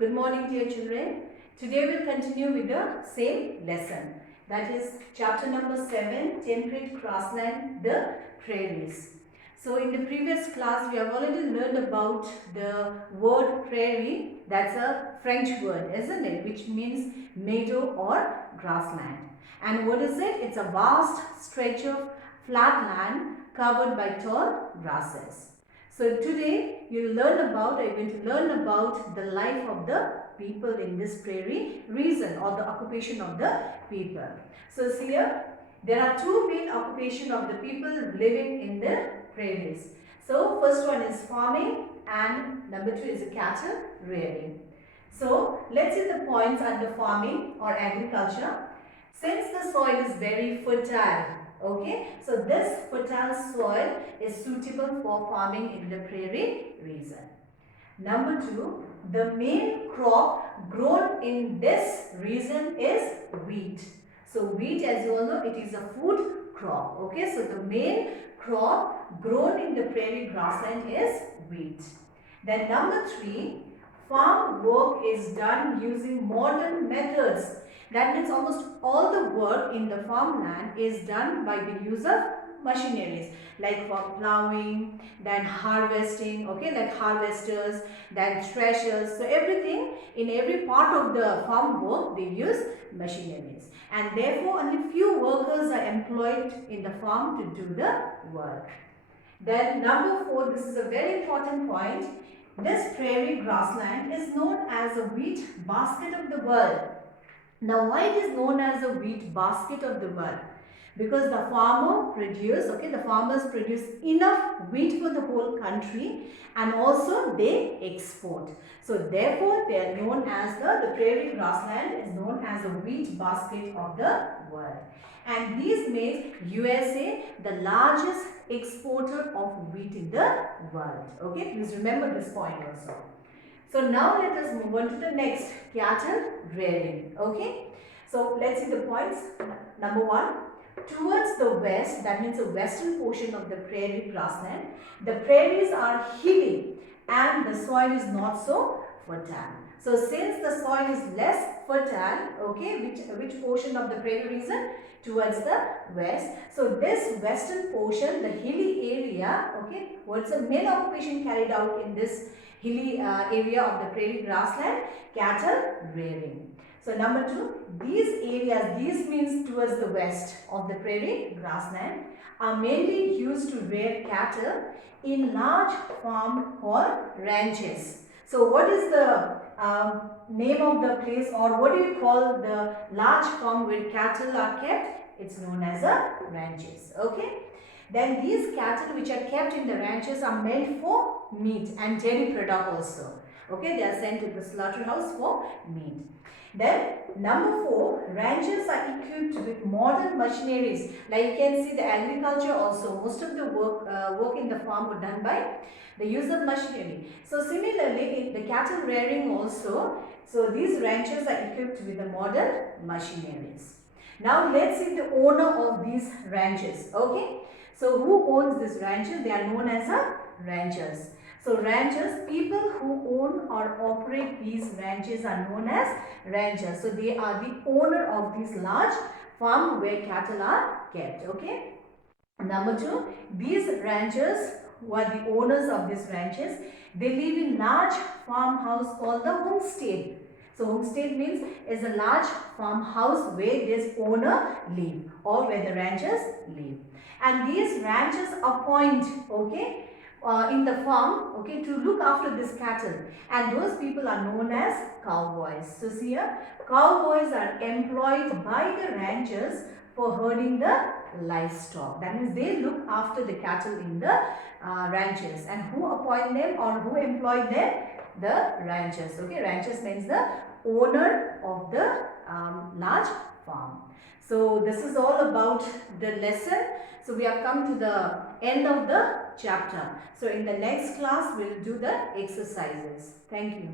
Good morning, dear children. Today we will continue with the same lesson. That is chapter number 7, Temperate Grassland, the Prairies. So in the previous class, we have already learned about the word prairie. That's a French word, isn't it? Which means meadow or grassland. And what is it? It's a vast stretch of flat land covered by tall grasses. So today you will learn about, are going to learn about the life of the people in this prairie region or the occupation of the people. So see here, there are two main occupations of the people living in the prairies. So first one is farming and number two is cattle rearing. So let's see the points under farming or agriculture. Since the soil is very fertile, okay, so this fertile soil is suitable for farming in the prairie region. Number two, the main crop grown in this region is wheat. So wheat, as you all know, it is a food crop. Okay, so the main crop grown in the prairie grassland is wheat. Then number three, farm work is done using modern methods. That means almost all the work in the farmland is done by the use of machineries, like for plowing, then harvesting, okay, like harvesters, then threshers. So everything, in every part of the farm work, they use machineries. And therefore, only few workers are employed in the farm to do the work. Then number 4, this is a very important point. This prairie grassland is known as a wheat basket of the world. Now why it is known as a wheat basket of the world? Because the farmers produce enough wheat for the whole country and also they export. So therefore they are known as the prairie grassland is known as a wheat basket of the world. And these makes USA the largest exporter of wheat in the world. Okay, please remember this point also. So now let us move on to the next, cattle rearing. Okay. So let's see the points. Number 1, towards the west, that means the western portion of the prairie grassland, the prairies are hilly and the soil is not so fertile. So since the soil is less fertile, okay, which portion of the prairie region? Towards the west. So this western portion, the hilly area, okay, what's the main occupation carried out in this hilly area of the prairie grassland? Cattle rearing. So number 2, these areas, these means towards the west of the prairie grassland, are mainly used to rear cattle in large farm called ranches. So what is the name of the place, or what do you call the large farm where cattle are kept? It's known as a ranches. Okay. Then these cattle which are kept in the ranches are meant for meat and dairy product also. Okay, they are sent to the slaughterhouse for meat. Then number 4, ranches are equipped with modern machineries. Like you can see the agriculture also, most of the work in the farm were done by the use of machinery. So similarly in the cattle rearing also, so these ranches are equipped with the modern machineries. Now let's see the owner of these ranches. Okay. So who owns these ranches? They are known as ranchers. So ranchers, people who own or operate these ranches are known as ranchers. So they are the owner of these large farm where cattle are kept. Okay. Number 2, these ranchers who are the owners of these ranches, they live in large farmhouse called the homestead. So homestead means is a large farmhouse where this owner live or where the ranchers live. And these ranchers appoint, okay, in the farm, okay, to look after this cattle, and those people are known as cowboys. So see here, cowboys are employed by the ranchers for herding the livestock. That means they look after the cattle in the ranches. And who appoint them or who employ them? The ranchers. Okay, ranchers means the owner of the large farm. So this is all about the lesson. So we have come to the end of the chapter. So in the next class, we'll do the exercises. Thank you.